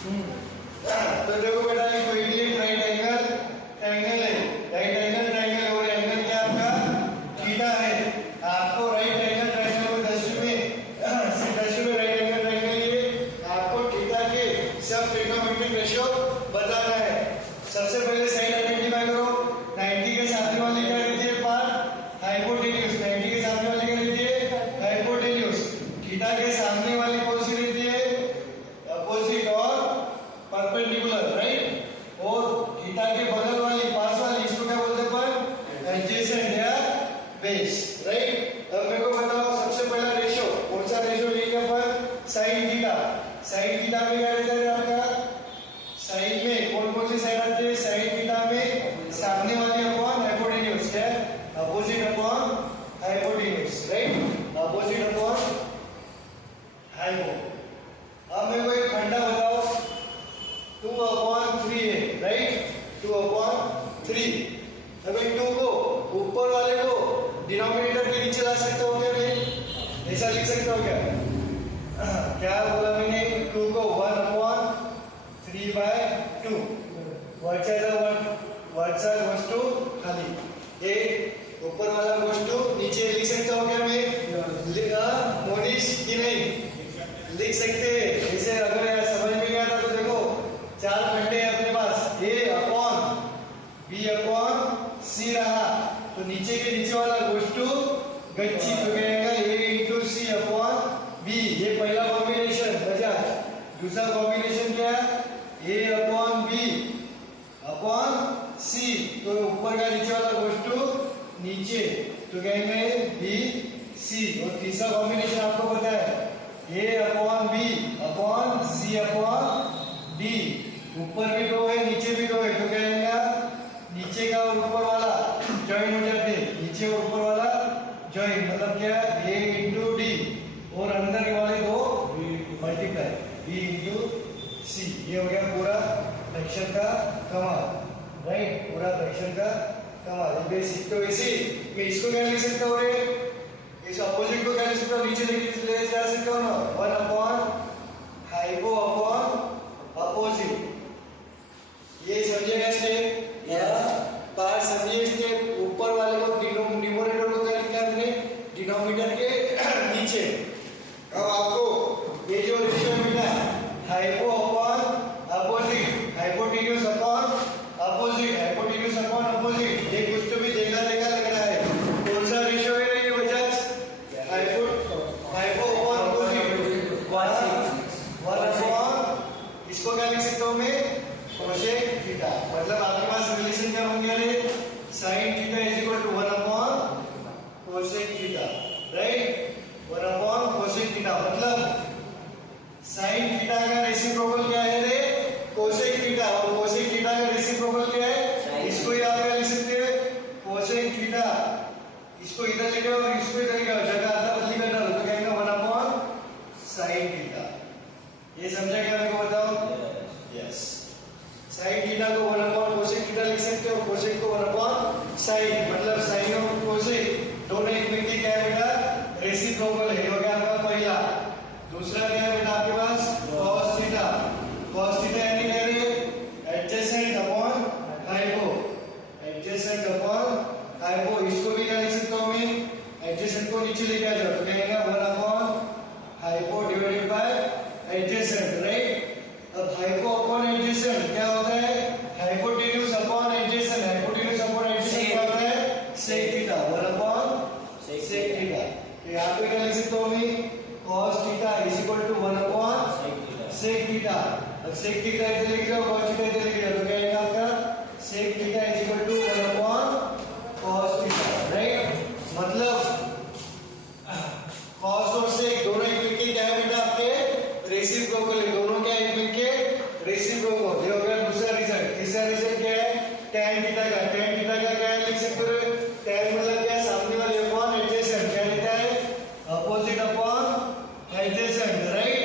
तो देखो बेटा ये कोई भी एक राइट एंगल ट्रायंगल है, राइट एंगल ट्रायंगल और एंगल क्या आपका थीटा है। आपको राइट एंगल ट्रायंगल में 10 रुपए राइट एंगल ट्रायंगल ये आपको थीटा के सब ट्रिग्नोमेट्रिक रेशियो बताना है। सबसे पहले साइड आइडेंटिफाई करो। 90 के सामने वाली क्या रहती है पार्ट हाइपोटेन्यूज, 90 के सामने वाली क्या रहती है हाइपोटेन्यूज। थीटा के सामने वाली कौन सी रहती है अपोजिट और परपेंडिकुलर, राइट। और थीटा के बगल वाली पास वाली इसको क्या बोलते हैं अपन एडजेसेंट या बेस, राइट। अब मेरे को बताओ सबसे पहला रेशियो कौन सा रेशियो लेंगे अपन साइन थीटा। साइन थीटा में क्या रहता है आपका साइन में कौन कौन सी साइड आती है साइन थीटा में सामने वाली अपॉन हाइपोटेन्यूज क्या opposite upon hypotenuse, right. Opposite upon hypo. अब मेरे को एक खंडा बताओ 2/3 है, राइट। 2/3। अब 2 को ऊपर वाले को डिनोमिनेटर के नीचे ला सकते हो क्या मैं ऐसा लिख सकते हो क्या क्या बोला मैंने 2 को 1/3/2 वरचा वस्तु खाली ये ऊपर वाला वस्तु नीचे लिख सकता हूँ क्या मैं मोनिश की नहीं लिख सकते हैं। इसे अगर यार समझ में गया था तो देखो 4 खंडे हैं अपने पास a upon b upon c रहा तो नीचे के नीचे वाला वस्तु गच्छी तो कहेगा a into c upon b। ये पहला कॉम्बिनेशन बचा। दूसरा कॉम्बिनेशन क्या है a upon b upon c तो ऊपर का नीचे वाला वस्तु नीचे तो कहेंगे b c। और तीसरा कॉम्बिनेशन आपको पता है a upon b upon c upon d। ऊपर भी 2 है नीचे भी 2 है तो कहेंगे नीचे का और ऊपर वाला ज्वाइन हो जाते हैं। नीचे और ऊपर वाला ज्वाइन मतलब क्या a इंटू डी और अंदर के वाले 2 मल्टीप्लाई b इंटू c। ये हो गया पूरा फ्रैक्शन का कमाल, राइट। पूरा फ्रैक्शन का कमाल बेसिक। तो इसी मैं इसको क्या लिख सकता हूँ रे इस अपोजिट को क्या लिख सकता हूँ नीचे ले जा सकता हूँ ना 1 अपॉन हाइपो अपॉन अपोजिट। ये समझेगा स्टेप या पार्ट समझिए स्टेप। ऊपर वाले को डिनोमिनेटर को क्या लिखा हमने डिनोमिनेटर के नीचे। अब आपको ये जो रेशियो मिला hypo upon opposite hypotenuse upon opposite hypotenuse upon opposite ये कुछ तो भी देखा लग रहा है। कौन सा रेशियो है ये Bajaj hypo upon opposite 1 upon इसको क्या लिख सकता हूं मैं कोसेक थीटा। मतलब आपके पास रिलेशन क्या बन गया रे sine theta is equal to 1 upon cosec theta, right. 1 upon cosec theta मतलब साइन थीटा का रेसिप्रोकल क्या है रे कोसेक थीटा और कोसेक थीटा का रेसिप्रोकल क्या है इसको ही आप क्या लिख सकते हैं कोसेक थीटा। इसको इधर लिखो और इसको इधर लिखो जगह आधा बदली करना तो कहेंगे 1 अपॉन साइन थीटा। ये समझा क्या मेरे को बताओ यस। साइन थीटा को 1 अपॉन कोसेक थीटा लिख सकते हो कोसेक को 1 अपॉन साइन मतलब साइन और कोसेक दोनों एक में क्या है बेटा रेसिप्रोकल है। हो गया आपका पहला। दूसरा क्या है बेटा आपके पास cos थीटा। cos थीटा यानी क्या है adjacent upon hypo adjacent upon hypo. इसको भी क्या लिख सकता हूं मैं एडजेसेंट को नीचे लेके आ जाओ तो कहेंगे 1 upon hypo divided by adjacent, right. अब हाइपो अपॉन एडजेसेंट क्या होता है hypotenuse upon adjacent. Hypotenuse upon adjacent क्या होता है sec theta 1 upon sec theta. तो यहां पे क्या लिख सकता हूं मैं cos theta is equal to 1 upon sec theta. अब सेक थीटा इधर लिख लो cos थीटा इधर लिख लो तो क्या आएगा आपका sec theta is equal to 1 upon cos theta, right. मतलब cos और sec दोनों एक मिलके क्या है बेटा आपके रेसिप्रोकल है। दोनों क्या एक मिलके रेसिप्रोकल। ये हो गया दूसरा रिजल्ट। तीसरा रिजल्ट क्या है tan थीटा का। tan थीटा का क्या है लिख सकते हो tan मतलब क्या है सामने वाले अपॉन एडजेसेंट क्या रहता है अपोजिट अपॉन एडजेसेंट, राइट।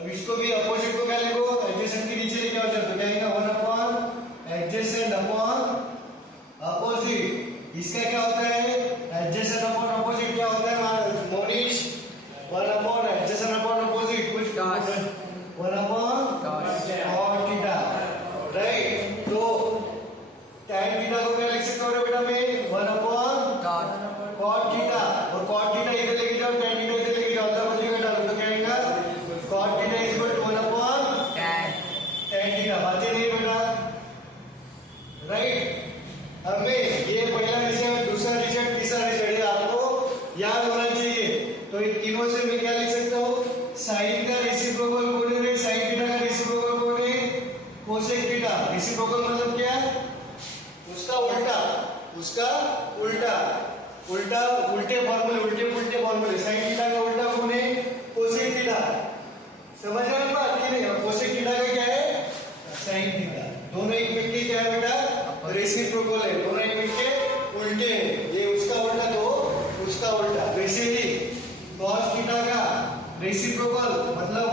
अब इसको भी अपोजिट को क्या लिखो एडजेसेंट के नीचे लेके आओ तो क्या आएगा 1 अपॉन एडजेसेंट अपॉन अपोजिट। इसका क्या होता है एडजेसेंट अपॉन अपोजिट क्या होता है Monish 1 upon adjacent upon opposite कुछ 1 अपॉन कोसेक थीटा। रेसिप्रोकल मतलब क्या? उसका उल्टा, उसका उल्टा, उल्टा उल्टे फॉर्मूले, उल्टे फॉर्मूले। साइन थीटा का उल्टा कौन है? Cosec theta. समझ रहे हैं बात कि नहीं? कोसेक थीटा का क्या है? Sine theta. दोनों एक मिनट के क्या है बेटा? रेसिप्रोकल है, दोनों एक मिनट के उल्टे हैं। ये उसका उल्टा तो उसका उल्टा। वैसे ही cos थीटा का रेसिप्रोकल मतलब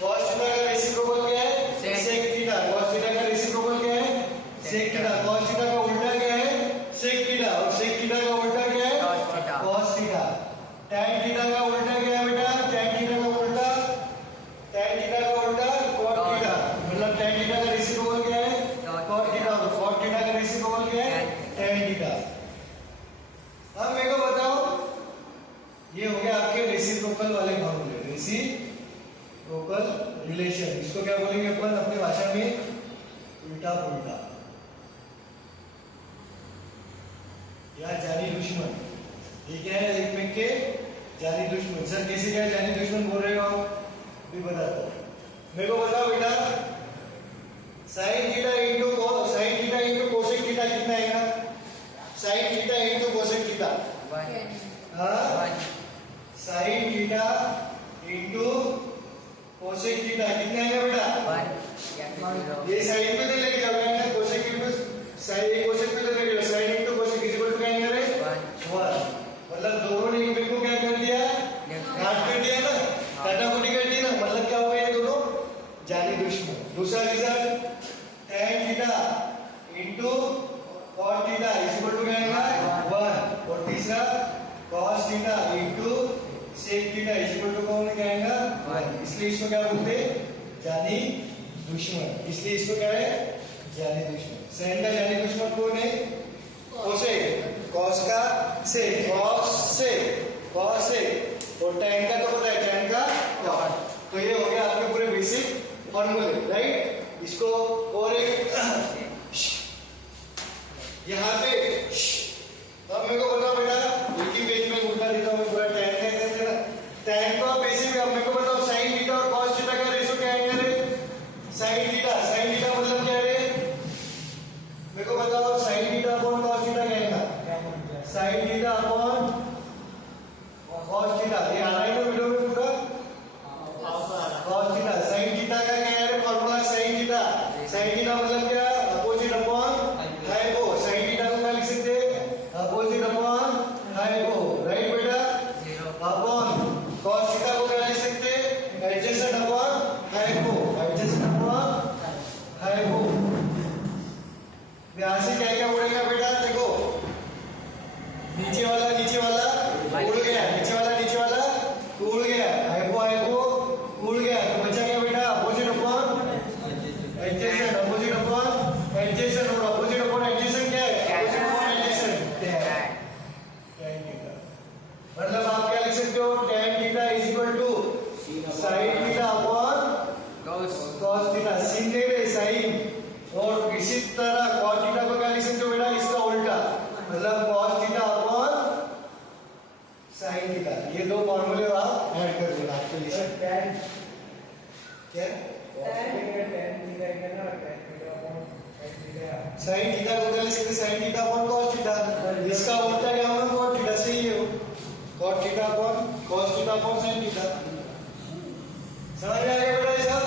cos थीटा का रेसिप्रोकल क्या है? sec theta. cos थीटा का रेसिप्रोकल क्या है? sec theta. cos थीटा का उल्टा क्या है? sec theta. और sec थीटा का उल्टा क्या है? cos theta. tan थीटा का उल्टा क्या है बेटा? tan थीटा का उल्टा, tan थीटा का उल्टा cot थीटा। मतलब tan थीटा का रेसिप्रोकल क्या है? cot theta. और cot थीटा का रेसिप्रोकल क्या है? tan theta. अब मेरे को बताओ, ये हो गया आपके रेसिप्रोकल वाले फॉर्मूले, रेसिप्रोकल रिलेशन। इसको क्या बोलेंगे अपन अपनी भाषा में? उल्टा पुल्टा या जानी दुश्मन। ये क्या है? एक में के जानी दुश्मन। सर कैसे क्या जानी दुश्मन बोल रहे हो आप? भी बताता हूं। मेरे को बताओ बेटा, sine theta into cosec theta कितना आएगा? Sine theta into cosec theta, हाँ, sine theta into cosec theta कितना आएगा बेटा? ये साइन पे तो लेके जाओगे, कोसेक इंटू साइन, ये कोसेक पे तो लेके जाओ। Sine into cosec is equal to क्या आएगा रे? 1। मतलब दोनों ने एक को क्या कर दिया? काट कर दिया ना, काटाकुटी कर दी ना। मतलब क्या हो गया? दोनों जानी दुश्मन। दूसरा reason, tan theta into cot theta is equal to क्या आएगा? 1। और तीसरा cos theta into sec theta is equal to कौन क्या आएगा? 1। इसलिए इसको क्या बोलते हैं? जानी दुश्मन। इसलिए इसको क्या है? जानी दुश्मन। साइन का जानी दुश्मन कौन है? कोसेक। cos का sec, cos sec। और tan का तो पता है, tan का cot। तो ये हो गया आपके पूरे बेसिक फॉर्मूले, राइट? इसको और एक यहाँ पे अब मेरे को बताओ बेटा, एक ही पेज में उल्टा लिखा हुआ पूरा tan का कैसे ना? tan को बेसिक। अब मेरे को बताओ साइन थीटा और cos थीटा का रेशो क्या आएगा रे? साइन थीटा मतलब क्या रे? मेरे को बताओ, sine theta upon cos theta क्या आएगा? Sine theta upon cos theta. ये आ रहा है ना वीडियो में पूरा? cos theta. साइन थीटा का क्या है फॉर्मूला? साइन थीटा मतलब क्या? Opposite upon hypo. Sine theta को क्या लिख सकते हैं? अपोजिट अपॉन हाइपो, राइट बेटा? अपॉन cos थीटा को क्या लिख सकते हैं? Adjacent upon hypo, adjacent upon hypo. यहां से क्या क्या उड़ेगा बेटा? देखो, नीचे वाला उड़ गया, नीचे वाला उड़ गया, हाइपो उड़ गया। तो बचा क्या बेटा? Opposite upon adjacent, opposite upon adjacent. और अपोजिट अपॉन एडजेसेंट क्या है? Opposite upon adjacent tan theta. मतलब आप क्या लिख सकते हो? tan theta is equal to sin theta upon cos theta. sin ले रहे sin। और इसी तरह cos थीटा को क्या लिख सकते हो बेटा? इसका उल्टा, मतलब cos theta upon sin theta. ये दो फॉर्मूले आप ऐड कर देना आपके लिए। क्या? साइन थीटा को क्या लिख सकते? Sine theta upon cos theta. इसका उल्टा क्या होगा? cot theta. सही है वो, cot theta upon cos theta upon sin theta. समझ में आ गया बेटा ये सब?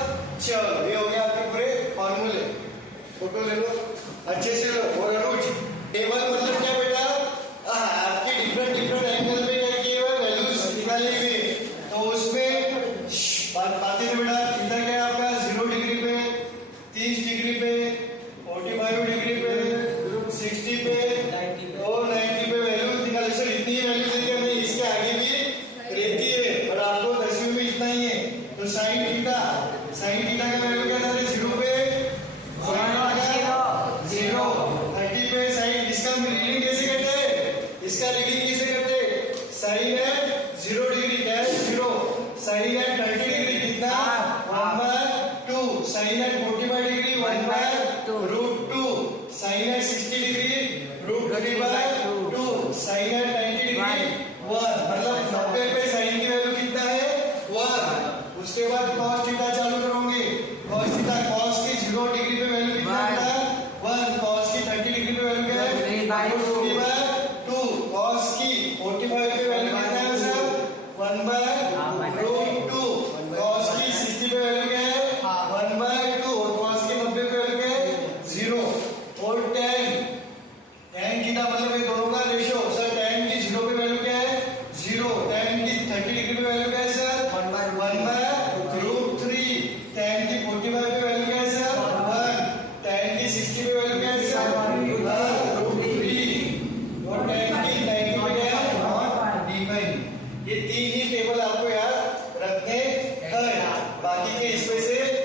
चलो, ये हो गया आपके पूरे फॉर्मूले। फोटो ले लो, अच्छे से लो। और अनुज, टेबल मतलब क्या बेटा? आपके डिफरेंट एंगल पे क्या किए हुए वैल्यूज निकाली हुई, तो उसमें बात है बेटा। थीटा क्या है आपका? 0 डिग्री पे, 30 डिग्री पे, 45 डिग्री पे, 60 पे और 90 पे वैल्यूज निकाले। सर इतनी ही वैल्यू देती है? नहीं, इसके आगे भी रहती है, पर आपको 10वीं में इतना ही है। तो साइन थीटा का वैल्यू क्या था? 0 पे 0, 30 पे साइन। इसका रीडिंग कैसे करते हैं? साइन है 0 डिग्री, क्या है 0। साइन है 30 डिग्री कितना? 1/2। साइन है 45 डिग्री 1/√2। साइन है 60 डिग्री √3/2। साइन है 90 डिग्री 1। मतलब 90 पे साइन की वैल्यू कितना है? 1। उसके बाद cos थीटा चालू करोगे। cos थीटा, cos की 0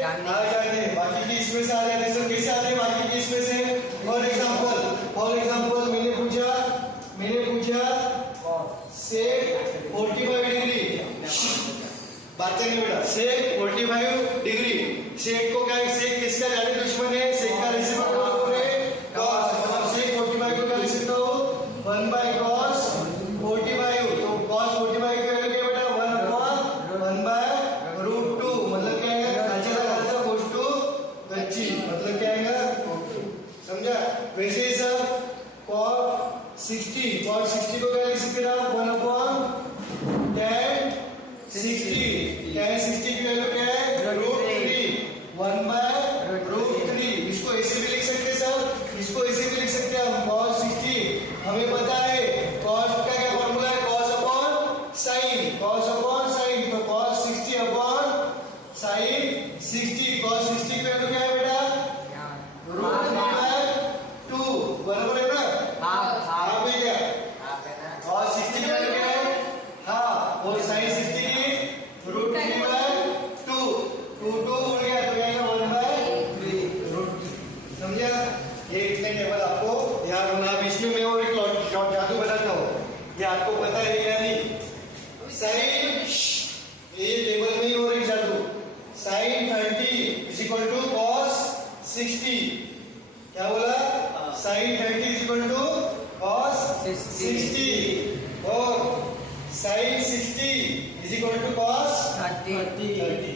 आ जाते हैं, बाकी की इसमें से आ जाते हैं। सर कैसे आते हैं बाकी की इसमें से? फॉर एग्जांपल मैंने पूछा सेक 45 डिग्री, बात नहीं बेटा, सेक 45 डिग्री। सेक को क्या है? सेक किसका ज्यादा दुश्मन है? सेक का रेसिप्रोकल कौन है? cos। सेक 45 को क्या लिख सकता हूँ? 1 by cos 45। तो cos 45 की वैल्यू क्या बेटा? 1 by √2। मतलब क्या है? खाचा गोश टू कच्ची, मतलब क्या है? समझा? वैसे ही सब cos 60 को क्या लिख सकते हैं? 1 tan 60। tan 60 की वैल्यू क्या है? √3। 1 by √3। इसको ऐसे भी लिख सकते हैं सर, इसको ऐसे भी लिख सकते हैं हम। cos 60 हमें पता है cos का क्या फॉर्मूला है? cos upon sin। तो cos 60 अपॉन sin 60। cos 60 की वैल्यू क्या है बेटा? √3/2। बराबर है ना? हाफ है क्या? cos 60 की वैल्यू क्या है? हाफ। और sin 60 की √3/2। 2 उड़ गया तो क्या है? 1/√3। समझा? ये इतने टेबल आपको याद होना। अब इसमें मैं और एक जादू बताता हूँ, ये आपको पता है या नहीं? साइन, ये टेबल में ही और एक जादू। Sine 30 is equal to cos 60। क्या बोला? Sine 30 is equal to cos 60 और sine 60 is equal to cos 30।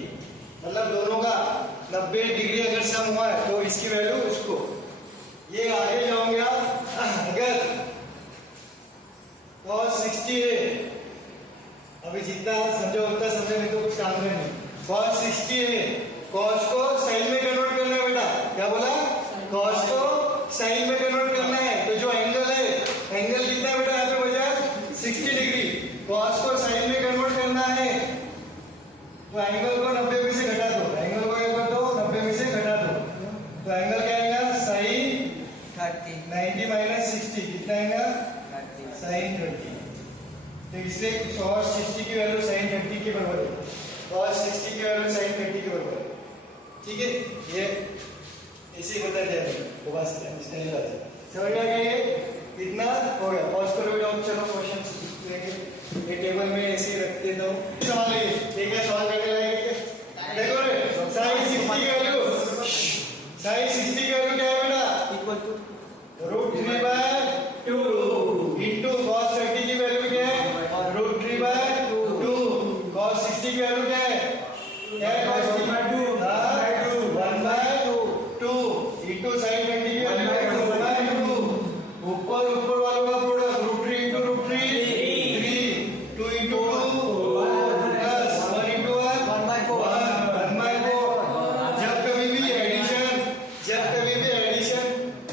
मतलब दोनों का 90 डिग्री अगर सम हुआ है तो इसकी वैल्यू उसको। ये आगे जाऊंगा, अगर cos 60 है, अभी जितना समझो उतना समझे, नहीं तो कुछ काम नहीं। cos 60 है, cos को साइन में कन्वर्ट करना है बेटा। क्या बोला? cos को साइन में कन्वर्ट करना है। तो जो एंगल है, एंगल कितना है बेटा यहाँ पे बचा? 60 डिग्री। cos को साइन में कन्वर्ट करना है तो एंगल को 90 में से घटा दो। एंगल को क्या कर दो? 90 में से घटा दो। तो एंगल क्या आएगा? साइन 90 माइनस 60 कितना आएगा? साइन 30। तो इससे cos 60 की वैल्यू साइन 30 के बराबर है। cos 60 की वैल्यू साइन 30 के बराबर है। ठीक है, ये इसी बता दिया वो बस इसने नहीं बताया। समझ आ गया? ये इतना हो गया। पॉज करो बेटा, चलो क्वेश्चन लेंगे। ये टेबल में ऐसे ही रख देता हूँ। सवाल है, ठीक है? सवाल करने लायक देखो रे, साइन 60 की वैल्यू क्या है बेटा? इक्वल टू √3/2 इंटू cos 30 की वैल्यू क्या है? √3/2। cos 60 की वैल्यू क्या है? क्या है? cos 60/2 1/2 इंटू sin 30 की वैल्यू क्या है? 1/2। ऊपर वालों का product √3 into √3 3 2 into 2 plus 1 into 1/4। जब कभी भी एडिशन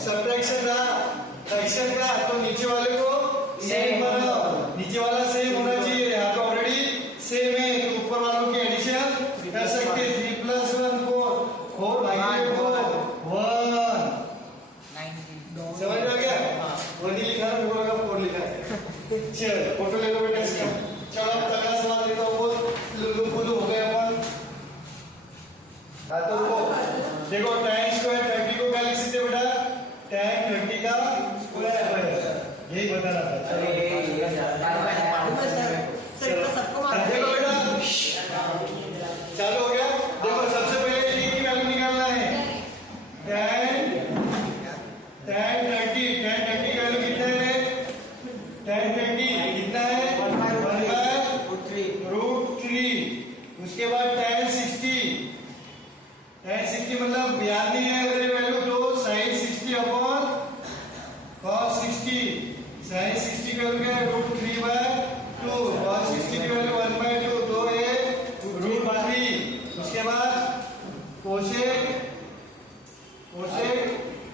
सब्ट्रैक्शन का तो नीचे वाले को सेम बनाओ। नीचे वाला सेम होना चाहिए, यहाँ पे ऑलरेडी सेम है तो ऊपर वालों की एडिशन कर सकते हैं। 3 + 1 4 4 - 4 1 समझ में आ गया? 1 लिखा है, 4 लिखा है। चल फोटो ले लो बेटा इसका। चलो अब अगला सवाल लेता हूँ। बहुत लुलु पुलु हो गए अपन। तो वो देखो tan स्क्वायर 30 को क्या लिख सकते बेटा? tan 30 का स्क्वायर। यही बताना था। चलो देखो बेटा, चालू हो गया। देखो सबसे पहले ये की वैल्यू निकालना है। tan 30 की वैल्यू कितना है? tan 30 कितना है? 1/√3। उसके बाद tan 60 मतलब याद नहीं है अगर ये वैल्यू तो sin 60 अपॉन cos 60। sin 60 की वैल्यू क्या है? √3/2। cos 60 की वैल्यू 1/2 तो है √3। उसके बाद कोसेक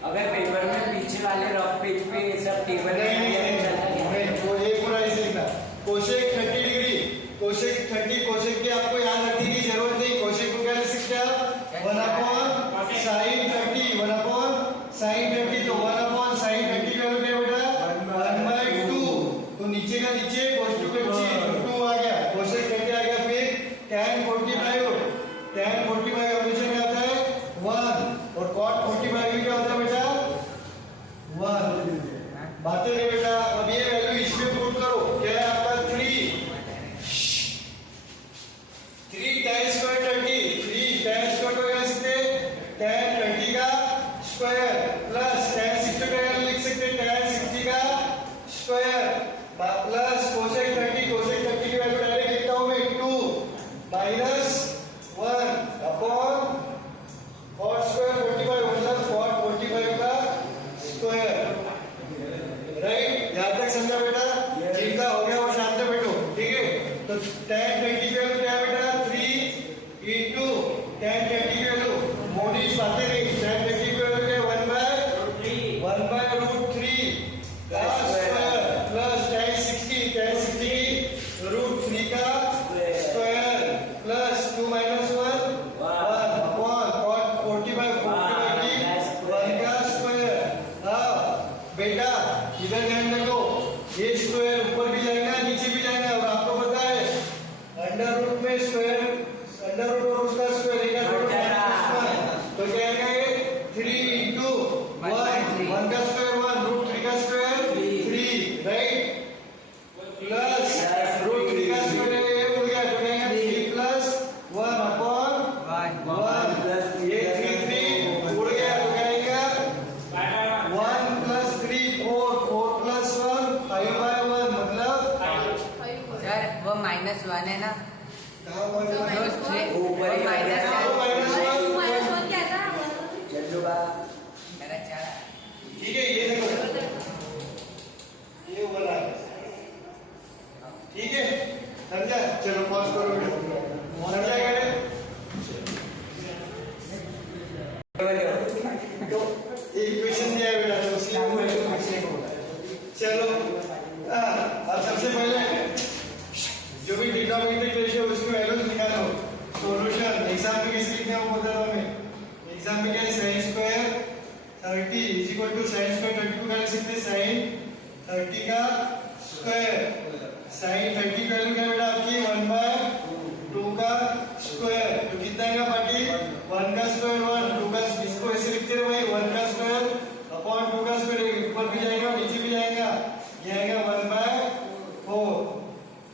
अगर पेपर में पीछे वाले रफ पेज पे ये सब टेबल नहीं वो एक पूरा ऐसे लिखना। कोसेक 30 डिग्री, कोसेक 30, कोसेक की आपको याद रखने की जरूरत नहीं। कोसेक को क्या लिख सकते हैं आप? 1/sin 30 1/sin 30। तो 1/sin 30 की वैल्यू क्या बेटा? 1/2। तो नीचे का नीचे cos 2 का 2 आ गया, कोसेक 30 आ गया। फिर tan 45 हमेशा क्या आता बातें नहीं, tan 30 की वैल्यू क्या है 1 by √3 का स्क्वायर प्लस tan 60 की √3 का स्क्वायर प्लस 2 - 1 1 अपॉन cot 45 की 1 का स्क्वायर। बेटा इधर ध्यान रखो, ये स्क्वायर ऊपर भी जाएगा नीचे भी जाएगा, और आपको पता है अंडर रूट में स्क्वायर अंडर रूट और उसका स्क्वायर एक तो क्या आएगा ये 3 into 1 का स्क्वायर 1 √3 का स्क्वायर 3 राइट प्लस √3 का स्क्वायर ये हो गया तो क्या आएगा 3 प्लस 1 अपॉन 1 ये 3 उड़ गया तो क्या आएगा 1 प्लस 3 4 प्लस 1 5 by 1 मतलब सर वो -1 है ना, कहाँ 1 ऊपर ही -1 मेरा 4 ठीक है ये देखो ये वाला ठीक है समझा। चलो पॉज करो समझा क्या तो इक्वेशन दिया है बेटा तो इसलिए वो चलो अब सबसे पहले जो भी ट्रिग्नोमेट्रिक रेशियो उसकी वैल्यूज निकालो। सॉल्यूशन एग्जाम में कैसे लिखना है वो बता रहा हूं मैं। एग्जाम में क्या है sin square 30 is equal to sin square 32 का लिख सकते हैं sin 30 का स्क्वायर sin 30 की वैल्यू क्या है बेटा आपकी 1/2 का स्क्वायर तो कितना आएगा बाकी 1 का स्क्वायर 1 2 का इसको ऐसे लिखते रहे भाई 1 का स्क्वायर अपॉन 2 का स्क्वायर ऊपर भी जाएगा नीचे भी जाएगा ये आएगा 1/4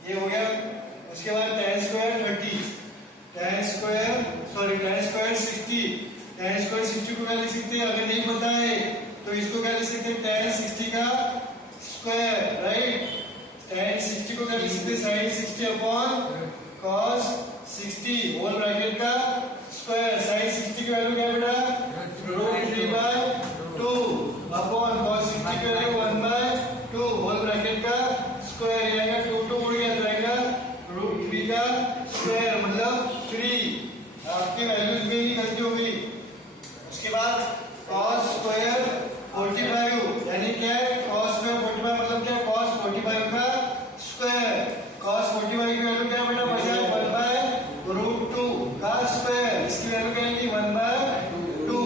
ये हो गया। उसके बाद tan स्क्वायर 30 tan स्क्वायर 60 को क्या लिख सकते हैं अगर नहीं पता है तो इसको क्या लिख सकते हैं tan 60 का स्क्वायर राइट tan 60 को क्या लिख सकते हैं sin 60 upon cos 60 whole bracket का स्क्वायर sin 60 की वैल्यू क्या है बेटा √3/2 अपॉन cos 60 की वैल्यू 1/2 होल ब्रैकेट का स्क्वायर ये आएगा 2 उड़ गया तो आएगा √3 का स्क्वायर मतलब 3 आपकी वैल्यूज में ही गलती हो गई। उसके बाद cos स्क्वायर 45 यानी क्या है cos स्क्वायर 45 मतलब क्या है cos 45 का स्क्वायर cos 45 की वैल्यू क्या है बेटा बचा 1/√2 का स्क्वायर इसकी वैल्यू क्या आएगी 1/2।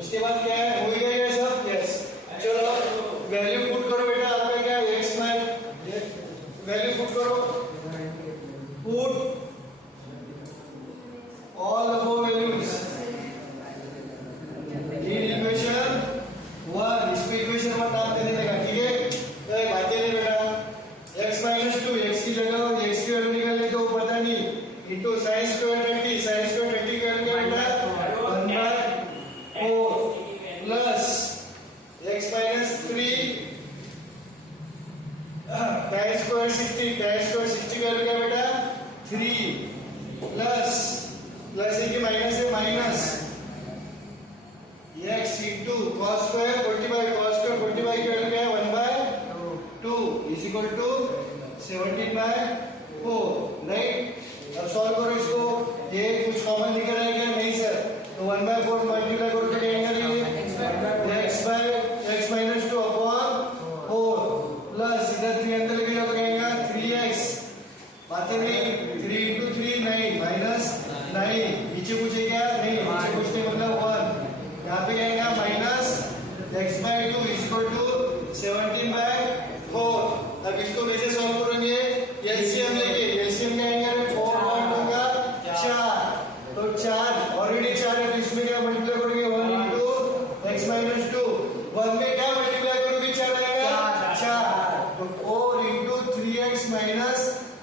उसके बाद क्या है हो गया ये सब यस। चलो वैल्यू पुट करो बेटा आपका क्या है x वैल्यू पुट करो put all above values in equation 1 इसको equation 1 नाम देने लगा ठीक है तो बातें नहीं बेटा x - 2 x की जगह x की वैल्यू निकालने तो पता नहीं into sin स्क्वायर 30 की वैल्यू क्या बेटा 1/4 प्लस x - 3 tan स्क्वायर 60 की वैल्यू क्या बेटा 3 प्लस के माइनस है minus x into cos square 45 की वैल्यू क्या है 1/2 इज इक्वल टू 17/4 राइट। अब सॉल्व करो इसको ये कुछ कॉमन दिख रहा है क्या नहीं सर तो 1/4 मल्टीप्लाई करो तो क्या आएगा x - 2 अपॉन 4 प्लस इधर 3 अंदर लेके जाओ तो क्या आएगा 3x बातें नहीं 3 into 3 9 माइनस 9 नीचे पूछे क्या नहीं नीचे पूछते मतलब 1 यहाँ पे क्या आएगा minus x/2 is equal to 17/4। अब इसको कैसे सॉल्व करेंगे एलसीएम लेके एलसीएम क्या आएगा 4/2 का 4 तो 4 ऑलरेडी 4 है तो इसमें क्या मल्टीप्लाई करोगे 1 into x - 2 1 में क्या मल्टीप्लाई करोगे 4 आएगा 4 तो 4 into 3x minus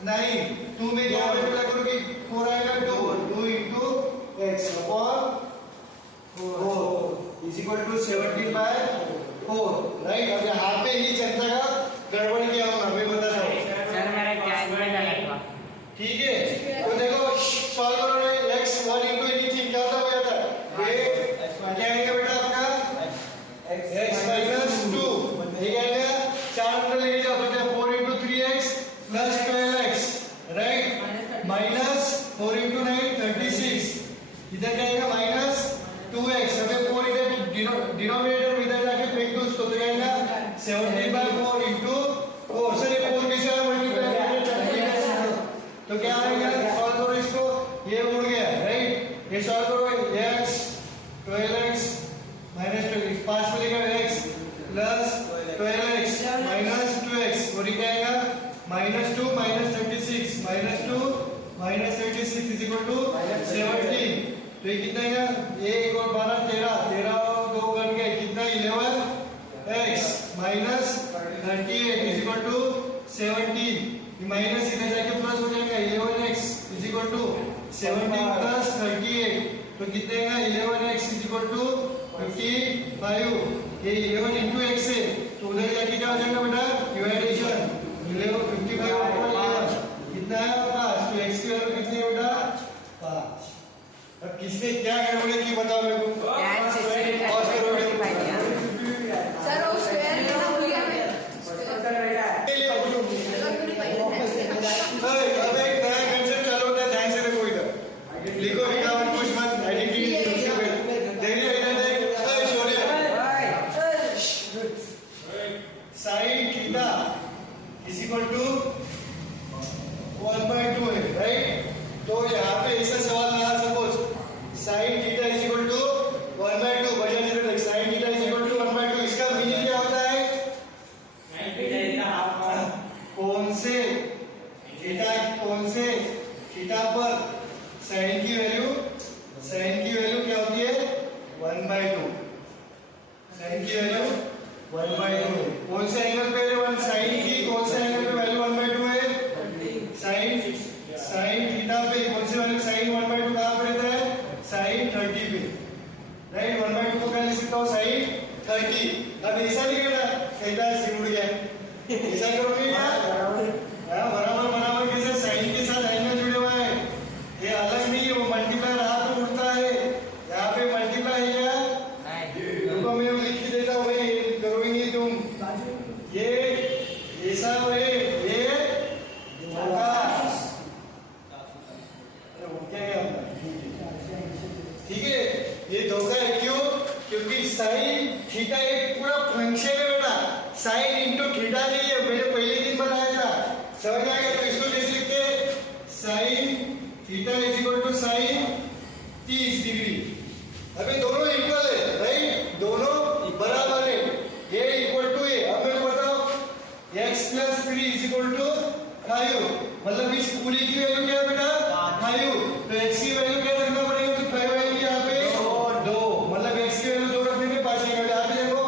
9 2 में क्या मल्टीप्लाई करोगे 4 आएगा 2 into x upon 4 is equal to 17/4 right. अब यहाँ पे ही जनता का गड़बड़ किया होगा मैं बता रहा हूँ सर मेरा कैलकुलेटर लगवा ठीक है तो देखो सॉल्व करो ना x 1 into anything क्या होता है ये क्या आएगा बेटा आपका x minus 2 ये आएगा 4 अंदर लेके जाओ बचा 4 into 3x plus 12x right minus 4 into 9 36 इधर क्या आएगा minus 2x x 12x minus 12x 5 में लिखा x plus 12x minus 2x और ये क्या आएगा -2 minus 36 -2 minus 36 is equal to 17। तो ये कितना आएगा ये 1 और 12 13 13 और 2 बन गए कितना 11x minus 38 is equal to 17। ये माइनस इधर जाके प्लस हो जाएगा 11x is equal to 17 plus 38 तो कितने आएगा 11x इज इक्वल टू 55। ये 11 इंटू x है तो उधर जाके क्या हो जाएगा बेटा डिवाइडेशन 11 55 ऊपर 11 कितना है 5 तो x की वैल्यू कितनी है बेटा 5। अब किसने क्या गड़बड़ी की बताओ मेरे को tan 16 पॉज करो सर वो स्क्वायर लेना भूल गया मैं अब एक नया कंसेप्ट चालू होता है ध्यान से देखो इधर लिखो लिखा कुछ मत आइडेंटिटी देखिए इधर sine theta is equal to 1/2 है राइट। तो यहाँ पे ऐसा सवाल लगा suppose sine theta is equal to 1/2 बचा नहीं sine theta is equal to 1/2 इसका मीनिंग क्या होता है कौन से थीटा पर साइन की वैल्यू क्या होती है 1/2 साइन की वैल्यू 1/2 कौन से एंगल पे है साइन की कौन से एंगल पे वैल्यू 1/2 है साइन थीटा पे कौन सी वैल्यू साइन 1/2 कहां पे रहता है साइन 30 पे राइट 1/2 को क्या लिख सकता हूं साइन 30। अब ऐसा नहीं करना कहता है सिमट गया ऐसा करोगे क्या बराबर बराबर कैसे साइन के साथ एंगल जुड़े हुआ है ये अलग नहीं है वो मल्टीप्लाई रहा तो उठता है यहाँ पे मल्टीप्लाई है क्या रुको मैं लिख के देता हूँ करोगे नहीं तुम ये ऐसा है ये होगा ठीक है ये धोखा है क्यों क्योंकि साइन थीटा एक पूरा फंक्शन है बेटा साइन इंटू थीटा नहीं है मैंने पहले दिन बनाया था समझ आएगा तो इसको कैसे लिखते हैं sine theta is equal to sine 30 degree. अभी दोनों इक्वल है राइट दोनों बराबर है ये इक्वल टू ये अब मेरे को बताओ x plus 3 is equal to 5 मतलब इस पूरी की वैल्यू क्या है बेटा 5 तो x की वैल्यू क्या रखना पड़ेगा तो 5 आएगी यहाँ पे 2 मतलब x की वैल्यू 2 रखने पे 5 आएगा यहाँ पे देखो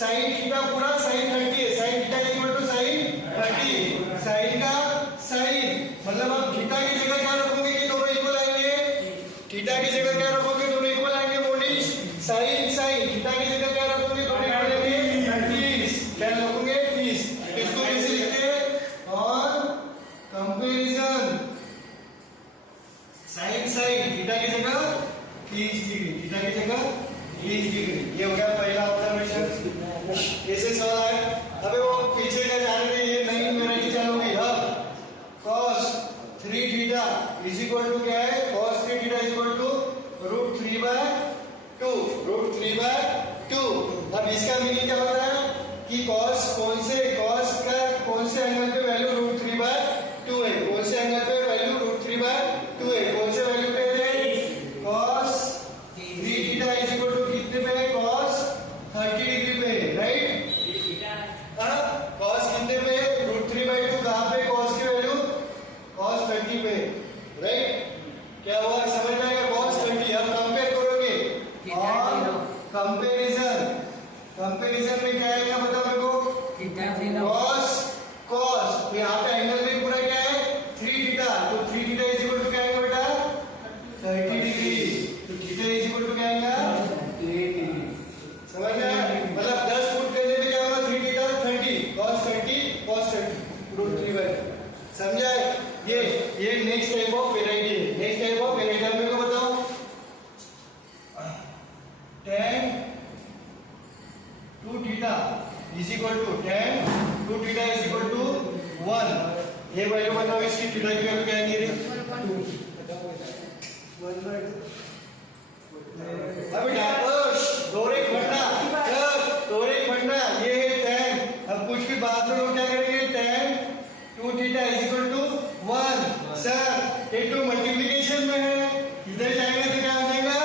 साइन थीटा पूरा साइन 30 है sine theta is equal to sine 30 sine का साइन मतलब आप थीटा की जगह क्या रखोगे कि दोनों इक्वल आएंगे थीटा की जगह क्या रखोगे दोनों इक्वल आएंगे मोनिश साइन साइन थीटा की जगह क्या रखोगे दोनों इक्वल आएंगे 30 क्या रखोगे 30 इसको कैसे लिखते हैं और कंपैरिजन साइन साइन थीटा की जगह 30 डिग्री थीटा की जगह 30 डिग्री ये हो गया पहला ऑब्जर्वेशन ऐसे सवाल है। अबे वो पीछे का जाने दे ये नहीं मेरा नहीं चलोगी अब cos 3 theta is equal to क्या है cos 3 theta is equal to √3/2 √3/2 अब इसका मीनिंग क्या होता है कि cos कौन से cos का कौन से एंगल पे वैल्यू √3/2 है कौन से एंगल पे वैल्यू √3/2 है कौन से वैल्यू पे है cos 3 theta is equal to कितने पे है cos 30 डिग्री पे है राइट cos कितने पे √3/2 कहां पे cos की वैल्यू cos 30 पे राइट क्या हुआ समझ में आएगा cos 30 अब कंपेयर करोगे और कंपैरिजन में क्या आएगा बताओ मेरे को cos तो यहाँ पे एंगल में पूरा क्या है 3 थीटा तो 3 थीटा इज इक्वल टू क्या आएगा बेटा 30 डिग्री तो थीटा इज इक्वल टू क्या आएगा 30 डिग्री समझ में आया मतलब 10 फुट करने पे क्या होगा 3 थीटा 30 cos 30 √3/2 समझा ये नेक्स्ट टाइप ऑफ वेराइटी है नेक्स्ट टाइप ऑफ वेराइटी मेरे को बताओ tan 2 theta is equal to tan 2 theta is equal to 1 ये वैल्यू बताओ इसकी थीटा की वैल्यू क्या आएगी रे 1/2 अभी डार्क डोरे खंडा ये है tan अब कुछ भी बात में लोग क्या करेंगे tan 2 theta is equal to 1 sir ये तो मल्टीप्लिकेशन में है इधर जाएगा तो क्या हो जाएगा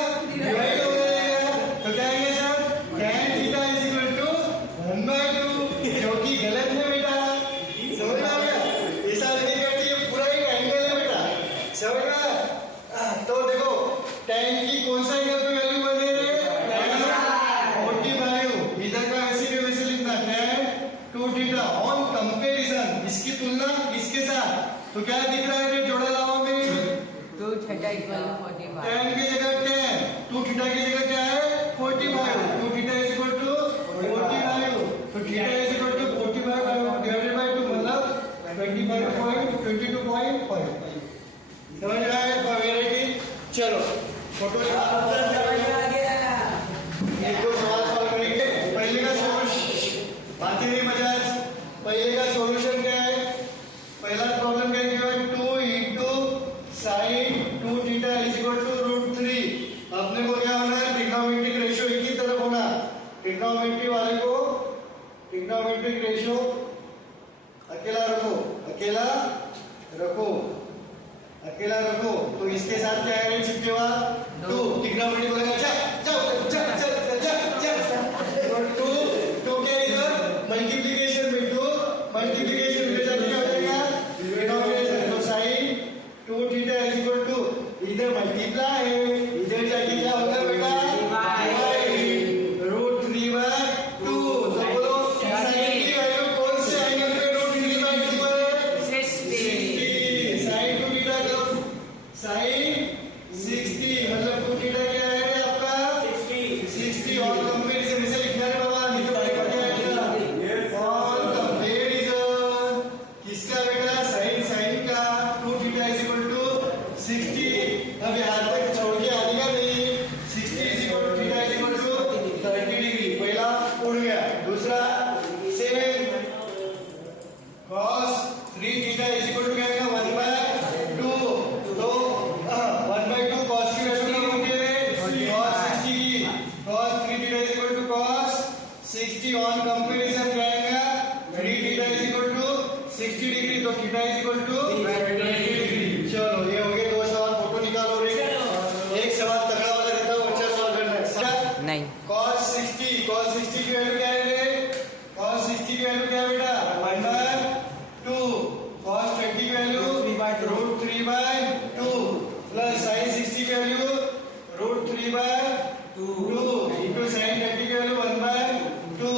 की जगह क्या है 45, तो थीटा इज इक्वल टू 45, तो theta is equal to 45 divided by 2 मतलब 22.5 समझ आए वेराइटी। चलो फोटो एक दो सवाल सॉल्व करेंगे। पहले का सॉल्यूशन बाकी नहीं मजा। पहले का सॉल्यूशन क्या है? पहला प्रॉब्लम क्या है? 2 into sin 2 theta is equal to √3। अपने को क्या होना है? ट्रिग्नोमेट्रिक रेशियो एक ही तरफ होना। ट्रिग्नोमेट्री वाले को ट्रिग्नोमेट्रिक रेशियो अकेला रखो, अकेला रखो, अकेला रखो। तो इसके साथ क्या है? चिपके हुआ 2 ट्रिग्नोमेट्री बोलेगा जा जा जा जा जा जा। और 2 क्या इधर मल्टीप्लिकेशन में 2 मल्टीप्लिकेशन में जाके क्या हो जाएगा? डिनोमिनेटर। तो sin 2 theta is equal to इधर मल्टीप्लाई है, इधर जाके क्या होगा बेटा? √3/2। तो बोलो sin की वैल्यू कौन से एंगल पे √3/2 है? 60। sin 2 थीटा का sin 60 मतलब 2 थीटा क्या है आपका? 60 और कंपैरिजन से लिखना है बाबा। नहीं तो क्या आएगा? और कंपैरिजन किसका बेटा? sin का 2 थीटा इज इक्वल टू 60। अब यहां तक छोड़ के आएगा नहीं। 60 is equal to theta is equal to 30 degree. पहला उड़ गया। दूसरा same cos 3 theta is equal to क्या आएगा? 1/2। तो 1/2 cos की वैल्यू क्या होती है? cos 60 की। cos 3 theta is equal to cos 60 on comparison क्या आएगा? 3 theta is equal to 60 degree. तो theta is equal to 20 degree. चलो ये हो गए 2 सवाल। फोटो निकालो रे। एक सवाल तगड़ा वाला देता हूं, अच्छा सवाल करना है। नहीं cos 60 की वैल्यू क्या है रे? cos 60 की वैल्यू क्या है बेटा? 1/2। cos 20 की वैल्यू √3/2 प्लस sin 60 की वैल्यू √3/2 into sin 30 की वैल्यू 1/2।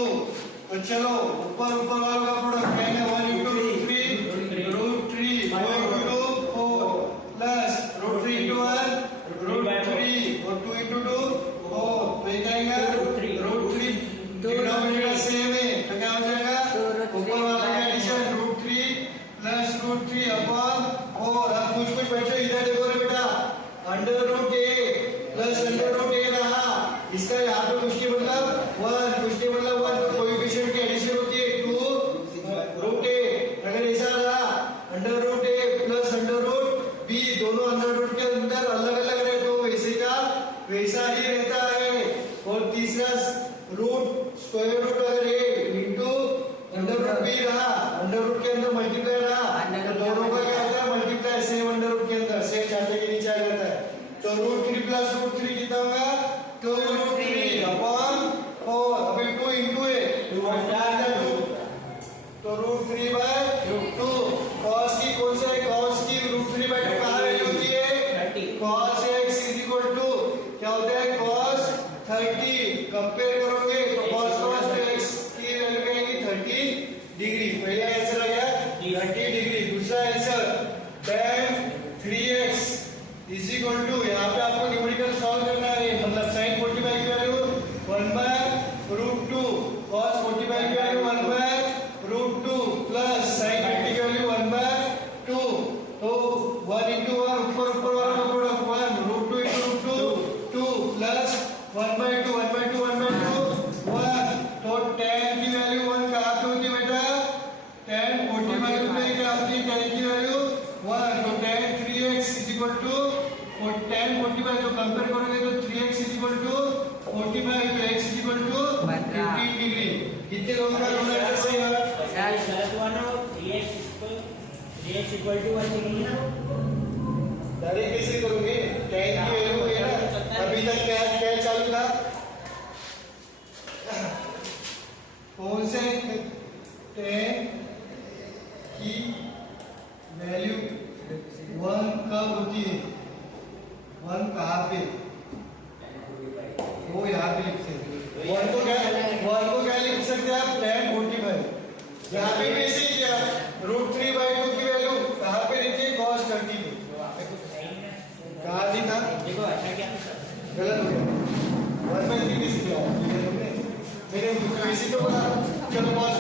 तो चलो ऊपर वालों का प्रोडक्ट क्या है? 1 into √3 √3 4 into 4 प्लस √3 into 1 √3 और 2 into 2 4। तो ये क्या आएगा? √3 डिनोमिनेटर सेम है तो क्या हो जाएगा? ऊपर वाला का एडिशन √3 प्लस √3 अपॉन 4। अब कुछ बच्चों इधर देखो रे बेटा। √a प्लस √a रहा। इसका यहाँ पे कुछ नहीं मतलब 1, कुछ नहीं मतलब 1। तो कोएफिशिएंट की एडिशन होती है 2 √a। अगर ऐसा रहा √a प्लस √b दोनों √रूट के अंदर अलग अलग रहे तो वैसे का वैसा ही रहता है। और तीसरा रूट स्क्वायर रूट अगर a इंटू √b रहा, √रूट के अंदर मल्टीप्लाई रहा तो दोनों का क्या होता है? मल्टीप्लाई सेम √रूट के अंदर सेम जाते के नीचे आ जाता है। तो √3 प्लस √3 कितना होगा? 2 √3 अपॉन 4। अभी 2 इंटू है तो √3/2। cos की कौन सा है? cos की √3/2 कहाँ वैल्यू होती है? cos x is equal to क्या होता है? cos 30। कंपेयर करोगे तो cos x की वैल्यू क्या आएगी? 30 डिग्री। पहला आंसर आ गया 30 डिग्री। दूसरा answer tan 3x is equal to यहाँ पे आपको न्यूमेरिकल सॉल्व करना है। मतलब sin 45 की वैल्यू 1/√2 cos 45 की वैल्यू 1/√2 प्लस sin 30 की वैल्यू 1/2। तो 1 into 1 ऊपर वाला का प्रोडक्ट 1 √2 into √2 2 प्लस 1/2 1/2 1/2 1। तो tan की वैल्यू 1 कहाँ पे होती है बेटा? tan 45 पे क्या होती है? tan की वैल्यू 1। तो tan 3x is equal to और tan 45 जो कंपेयर करोगे तो 3x इज इक्वल टू 45 तो x is equal to 15 degree. कितने लोगों का होना है? सही है गलत हुआ ना? 3x इक्वल टू 1 डिग्री ना? डायरेक्ट कैसे करोगे? tan की वैल्यू है ना। अभी तक क्या चालू था? कौन से tan की वैल्यू 1 कब होती है? 1 कहाँ पे? वो यहाँ पे लिख सकते हैं। 1 को क्या लिख सकते हैं आप? tan 45। यहाँ पे भी ऐसे ही किया। √3/2 की वैल्यू कहाँ पे लिखी? cos 30 पे। कहाँ लिखा? देखो अच्छा क्या गलत हो गया। सीधे बोला चलो पॉज